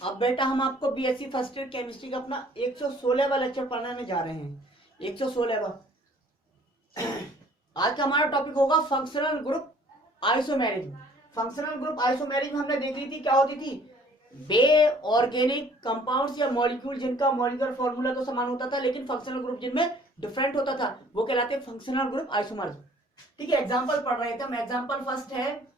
अब बेटा हम आपको बीएससी फर्स्ट ईयर केमिस्ट्री का अपना 116वां लेक्चर पढ़ाने जा रहे हैं। 116वां। आज का हमारा टॉपिक होगा functional group isomerism. Functional group isomerism हमने देख ली थी, क्या होती थी? बे ऑर्गेनिक कंपाउंड्स या मॉलिक्यूल जिनका मॉलिक्यूलर फॉर्मूला तो समान होता था लेकिन फंक्शनल ग्रुप जिनमें डिफरेंट होता था वो कहलाते हैं फंक्शनल ग्रुप आइसोमर्स। ठीक है, एग्जांपल पढ़ रहे थे हम। एग्जांपल फर्स्ट है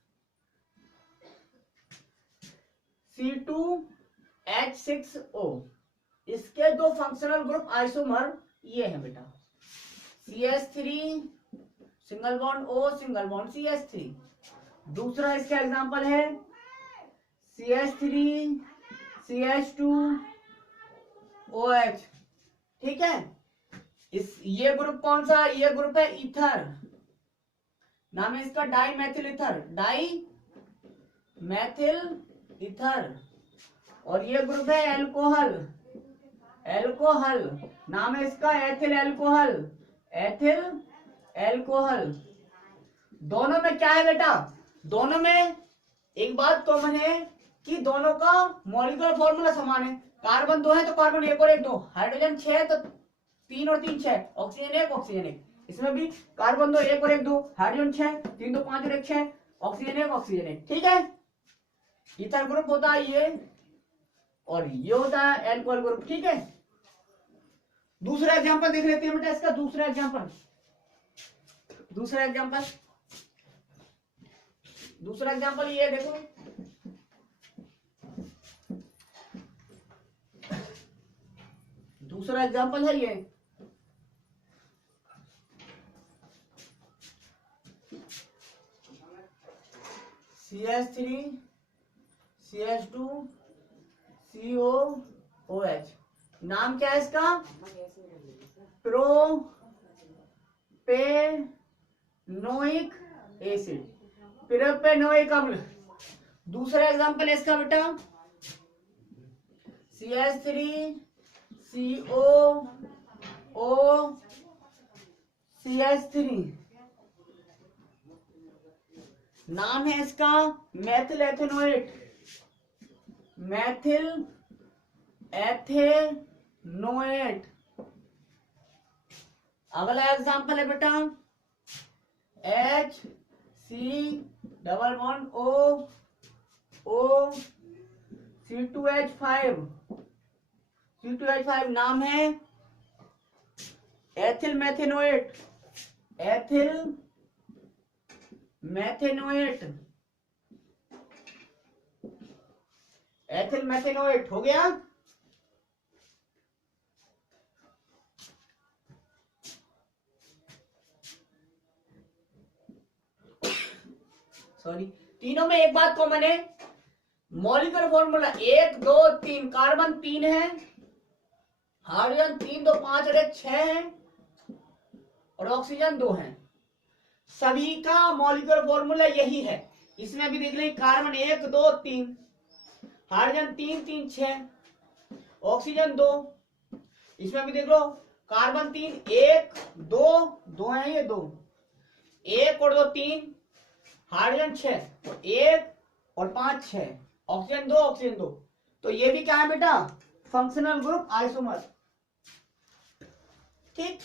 C2H6O। इसके दो फंक्शनल ग्रुप आइसोमर ये है बेटा, CH3 single bond O single bond CH3। दूसरा इसका एग्जांपल है CH3 CH2OH। ठीक है, ये ग्रुप कौन सा? ये ग्रुप है ईथर, नाम है इसका dimethyl ether, dimethyl ether. और ये ग्रुप है एल्कोहल, एल्कोहल, नाम है इसका एथिल एल्कोहल, एथिल एल्कोहल। दोनों में क्या है बेटा? दोनों में एक बात कॉमन है कि दोनों का मॉलिक्यूलर फॉर्मूला समान है। कार्बन 2 है तो कार्बन 1 और 1 2, हाइड्रोजन 6 है तो 3 और 3 6, ऑक्सीजन 1 ऑक्सीजन 1। इसमें भी कार्बन 2 1 और 1 2, हाइड्रोजन 6 3 2 5 और 1 6, ऑक्सीजन 1 ऑक्सीजन 1। ठीक है, ईथर ग्रुप होता है ये और ये होता है एल्कोहल ग्रुप। ठीक है, दूसरा एग्जांपल देख लेते हैं बेटा इसका। दूसरा एग्जांपल ये देखो, दूसरा एग्जांपल है ये CH3 CH2 COOH। नाम क्या है इसका? प्रोपेनोइक एसिड, प्रोपेनोइक अम्ल। दूसरा एग्जांपल है इसका बेटा CH3 COOCH3। नाम है इसका मैथिल एथेनोएट, मैथिल एथेनोएट। अगला एग्जांपल है बेटा HC double bond O C2H5। नाम है एथिल मैथेनोएट, एथिल मैथेनोएट, एथिल मैथेनोएट हो गया। सॉरी, तीनों में एक बात कॉमन है, मॉलिक्यूलर फॉर्मूला 1 2 3। कार्बन 3 है, हाइड्रोजन 3 2 5 और 1 6 है और ऑक्सीजन 2 है। सभी का मॉलिक्यूलर फॉर्मूला यही है। इसमें भी देख लें, कार्बन 1 2 3, हाइड्रोजन 3 3 6, ऑक्सीजन 2। इसमें भी देख लो, कार्बन 3 1 2 2 है, ये 2 1 और 2 3, हाइड्रोजन 6 तो 1 और 5 6, ऑक्सीजन 2 ऑक्सीजन 2। तो ये भी क्या है बेटा? Functional group isomer. ठीक,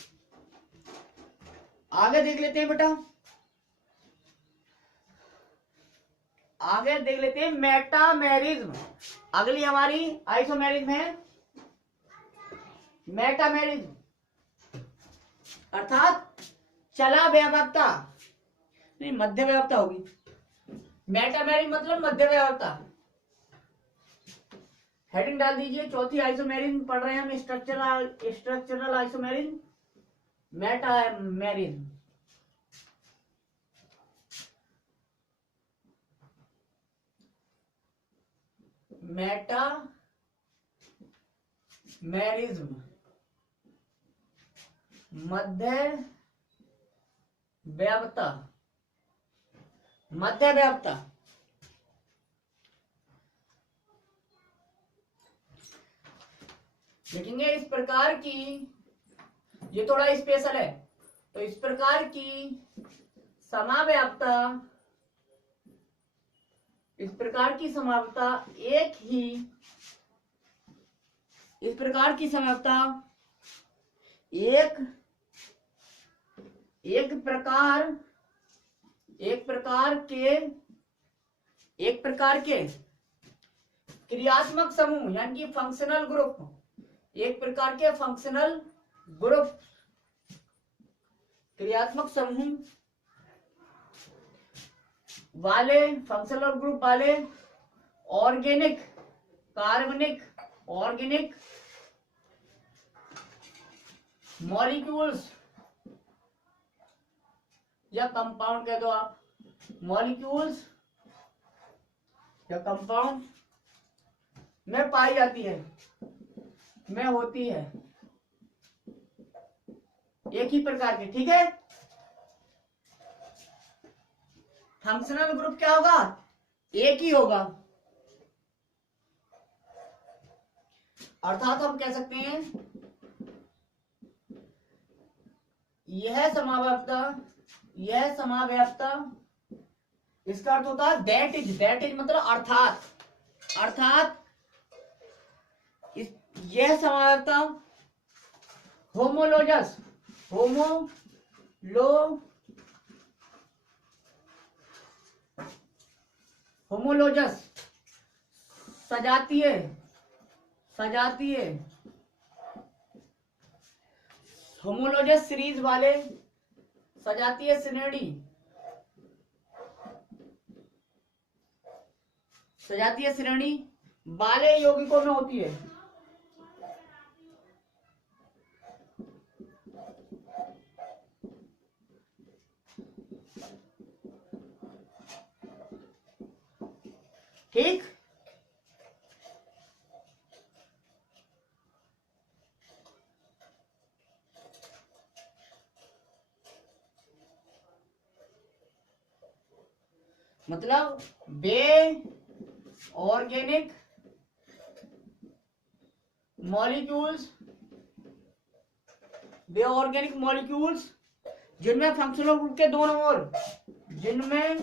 आगे देख लेते हैं बेटा, आगे देख लेते हैं मेटामेरिज्म। अगली हमारी आइसोमेरिज्म है मेटामेरिज्म, अर्थात चला व्यवहारता, नहीं मध्य व्यवहारता होगी। मेटामेरिज्म मतलब मध्य व्यवहारता। हेडिंग डाल दीजिए, चौथी आइसोमेरिज्म पढ़ रहे हैं हम, स्ट्रक्चरल आइसोमेरिज्म, मेटामेरिज्म। मेटामेरिज्म मध्य व्यवहारता, मध्य व्यवहारता। देखेंगे इस प्रकार की, ये थोड़ा स्पेशल है, तो इस प्रकार की समाव्याप्ता, इस प्रकार की समाव्याप्ता एक ही इस प्रकार की समवस्था एक प्रकार के क्रियात्मक समूह यानी कि फंक्शनल ग्रुप, एक प्रकार के फंक्शनल ग्रुप, क्रियात्मक समूह वाले, फंक्शनल ग्रुप वाले ऑर्गेनिक, कार्बनिक, ऑर्गेनिक मॉलिक्यूल्स या कंपाउंड कह दो आप, मॉलिक्यूल्स या कंपाउंड में पाई जाती है, में होती है, एक ही प्रकार के। ठीक है, फंक्शनल ग्रुप क्या होगा? एक ही होगा। अर्थात हम कह सकते हैं यह समाव्याप्ता, इसका अर्थ होता है दैट इज मतलब अर्थात यह समाव्याप्ता होमोलोजस सजातीय होमोलोजस सीरीज वाले, सजातीय श्रेणी वाले यौगिकों में होती है। ठीक, मतलब बे ऑर्गेनिक मॉलिक्यूल्स जिनमें फंक्शनल ग्रुप के दोनों ओर, जिनमें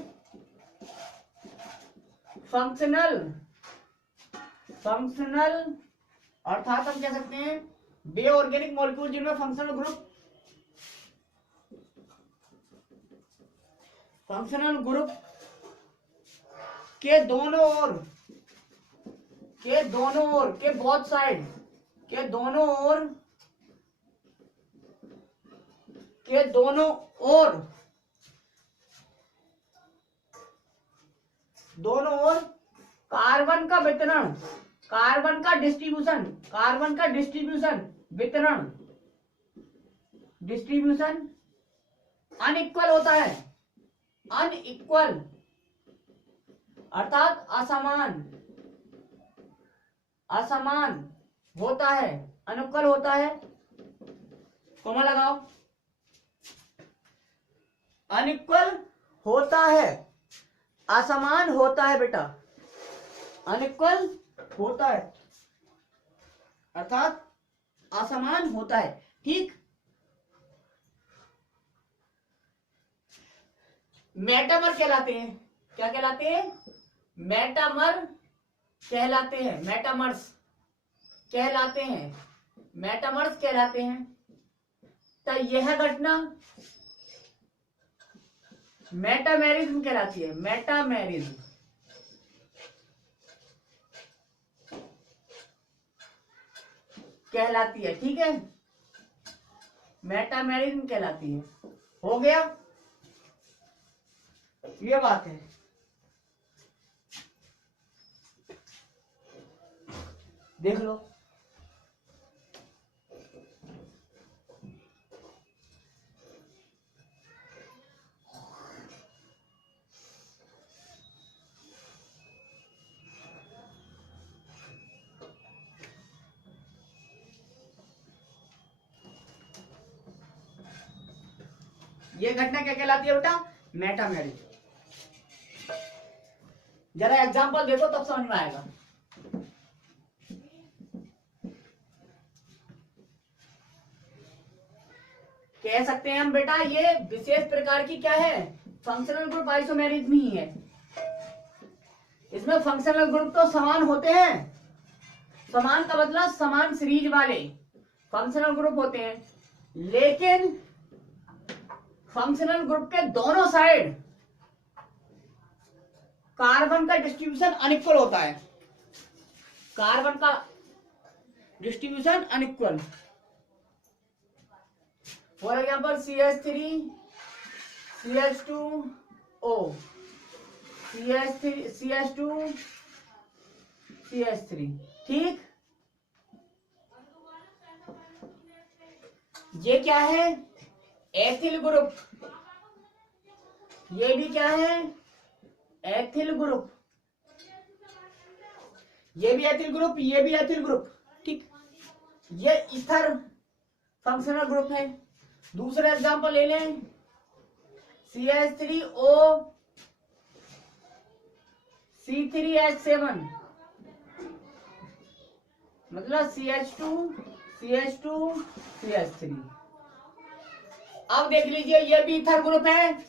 फंक्शनल अर्थात हम कह सकते हैं बे ऑर्गेनिक मॉलिक्यूल जिनमें फंक्शनल ग्रुप के दोनों ओर के बोथ साइड के दोनों ओर कार्बन का वितरण, कार्बन का डिस्ट्रीब्यूशन अनइक्वल होता है, अनइक्वल अर्थात असमान होता है, अनइक्वल होता है, कोमा लगाओ, अनइक्वल होता है, असमान होता है बेटा, अनइक्वल होता है अर्थात असमान होता है। ठीक, मेटामर कहलाते हैं। क्या कहलाते हैं? मेटामर कहलाते हैं, मेटामर्स कहलाते हैं। तो यह घटना मेटामेरिज्म कहलाती है, मेटामेरिज्म कहलाती है। ठीक है, मेटामेरिज्म कहलाती है। हो गया, ये बात है। देख लो, ये घटना क्या कहलाती है बेटा? मेटामेरिज्म। जरा एग्जांपल देखो तब समझ में आएगा। कह सकते हैं हम बेटा ये विशेष प्रकार की क्या है? फंक्शनल ग्रुप आइसोमेरिज्म ही है। इसमें फंक्शनल ग्रुप तो समान होते हैं, समान का मतलब समान सीरीज वाले फंक्शनल ग्रुप होते हैं, लेकिन फंक्शनल ग्रुप के दोनों साइड कार्बन का डिस्ट्रीब्यूशन अनइक्वल होता है, कार्बन का distribution unequal. For example CH3 CH2O CH2 CH3, ठीक। ये क्या है, एथिल ग्रुप, ये भी क्या है, एथिल ग्रुप, ये भी एथिल ग्रुप, ये भी एथिल ग्रुप, ठीक। ये ईथर फंक्शनल ग्रुप है। दूसरा एग्जांपल ले लें, CH3O C3H7, मतलब CH2 CH3। अब देख लीजिए, ये भी ईथर ग्रुप है,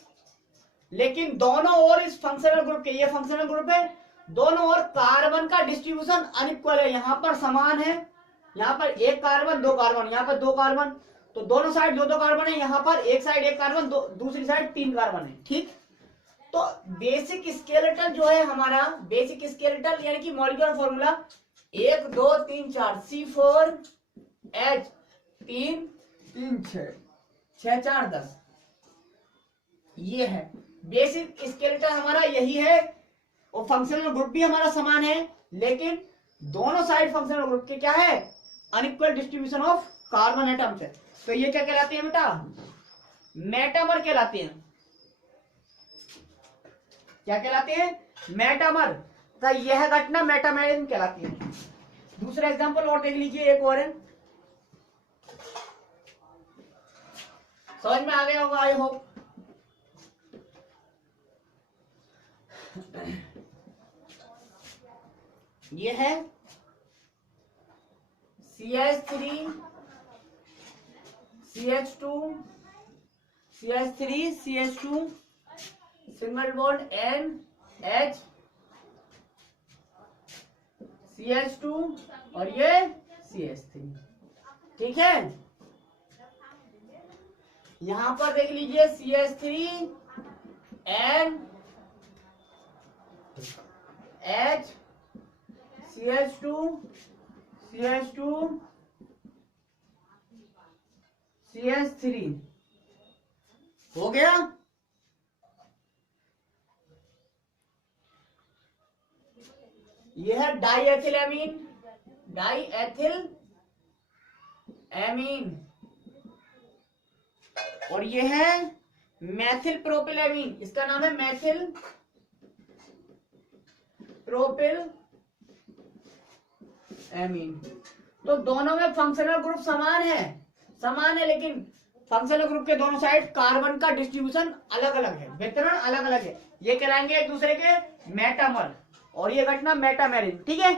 लेकिन दोनों ओर इस फंक्शनल ग्रुप के, ये फंक्शनल ग्रुप है, दोनों ओर कार्बन का डिस्ट्रीब्यूशन अनइक्वल है। यहां पर समान है, यहां पर एक कार्बन दो कार्बन, यहां पर दो कार्बन, तो दोनों साइड दो दो कार्बन है, यहां पर एक साइड एक कार्बन, दूसरी साइड तीन कार्बन है, ठीक। तो बेसिक स्केलेटन जो है हमारा, बेसिक स्केलेटन यानी कि मॉलिक्यूलर फॉर्मूला 1 2 3 4 C4H 3 3 6 6 4 10, ये है बेसिक स्केलेटन हमारा, यही है। और फंक्शनल ग्रुप भी हमारा समान है, लेकिन दोनों साइड फंक्शनल ग्रुप के क्या है, unequal distribution of carbon atoms है। तो ये क्या कहलाते हैं बेटा, मेटामर कहलाते हैं। क्या कहलाते हैं, मेटामर। तो यह घटना मेटामेरिज्म कहलाती है। दूसरा एग्जांपल और देख लीजिए, एक और है, समझ में आ गया होगा आई होप। ये है CH3 CH2 CH3 CH2 single bond NH CH2 और ये CH3, ठीक है। यहां पर देख लीजिए CH3 NH CH2 CH3 हो गया। यह है डाईएथिल एमीन, डाईएथिल एमीन, और यह है मैथिल प्रोपिल एमीन, इसका नाम है मैथिल प्रोपिल एमीन। तो दोनों में फंक्शनल ग्रुप समान है, लेकिन फंक्शनल ग्रुप के दोनों साइड कार्बन का डिस्ट्रीब्यूशन अलग अलग है, वितरण अलग अलग है। ये कहलाएंगे एक दूसरे के मेटामर, और ये घटना मेटामेरिज्म, ठीक है।